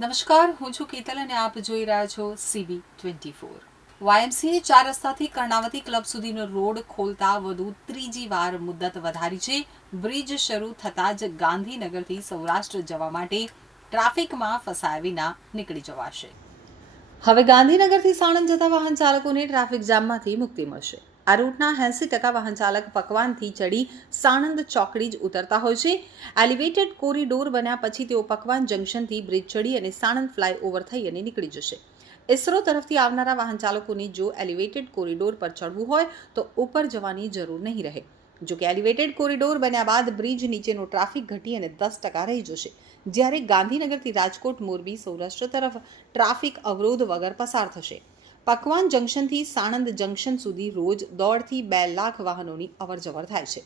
નમસ્કાર, હું છું કેતલ અને આપ જોઈ રહ્યા છો CB24. YMCA 4 રસ્તાથી કર્ણાવતી ક્લબ સુધીનો રોડ ખોલતા વધુ ત્રીજી વાર મુદ્દત વધારી છે. બ્રિજ શરૂ થતાં જ ગાંધીનગરથી સૌરાષ્ટ્ર જવા માટે ટ્રાફિકમાં ફસાયા વિના નીકળી જવાશે. હવે ગાંધીનગરથી સાણંદ જતા વાહન ચાલકોને ટ્રાફિક જામમાંથી મુક્તિ મળશે. આ રૂટના 80% વાહન ચાલક પકવાનથી ચડી સાણંદ ચોકડી જ ઉતરતા હોય છે. એલિવેટેડ કોરિડોર બન્યા પછી તેઓ પકવાન જંકશનથી બ્રિજ ચડી અને સાણંદ ફ્લાયઓવર થઈ અને નીકળી જશે. ઇસરો તરફથી આવનારા વાહન ચાલકોને જો એલિવેટેડ કોરિડોર પર ચડવું હોય તો ઉપર જવાની જરૂર નહીં રહે. જો કે એલિવેટેડ કોરિડોર બન્યા બાદ બ્રિજ નીચેનો ટ્રાફિક ઘટી અને 10% રહી જશે, જ્યારે ગાંધીનગરથી રાજકોટ, મોરબી, સૌરાષ્ટ્ર તરફ ટ્રાફિક અવરોધ વગર પસાર થશે. પકવાન જંકશનથી સાણંદ જંકશન સુધી રોજ 1.5થી 2 લાખ વાહનોની અવરજવર થાય છે.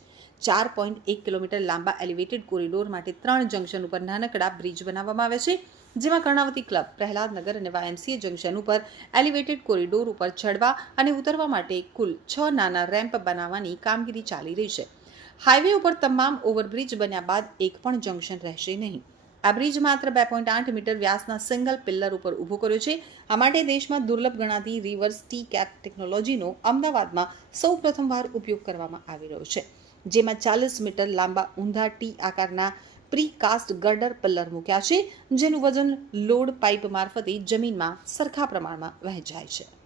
4.1 કિલોમીટર લાંબા એલિવેટેડ કોરિડોર માટે 3 જંકશન ઉપર નાનકડા બ્રિજ બનાવવામાં આવ્યા છે, જેમાં કર્ણાવતી ક્લબ, પ્રહલાદનગર અને YMCA જંકશન ઉપર એલિવેટેડ કોરિડોર ઉપર ચડવા અને ઉતરવા માટે કુલ 6 નાના રેમ્પ બનાવવાની કામગીરી ચાલી રહી છે. હાઈવે ઉપર તમામ ઓવરબ્રિજ બન્યા બાદ એક પણ જંકશન રહેશે નહીં. આ બ્રિજ માત્ર 2.8 મીટર વ્યાસના સિંગલ પિલ્લર ઉપર ઊભો કર્યો છે. આ માટે દેશમાં દુર્લભ ગણાતી રિવર્સ ટી-કેપ ટેકનોલોજીનો અમદાવાદમાં સૌ પ્રથમવાર ઉપયોગ કરવામાં આવી રહ્યો છે, જેમાં 40 મીટર લાંબા ઊંધા ટી આકારના પ્રીકાસ્ટ ગર્ડર પિલ્લર મૂક્યા છે, જેનું વજન લોડ પાઇપ મારફતે જમીનમાં સરખા પ્રમાણમાં વહેંચાય છે.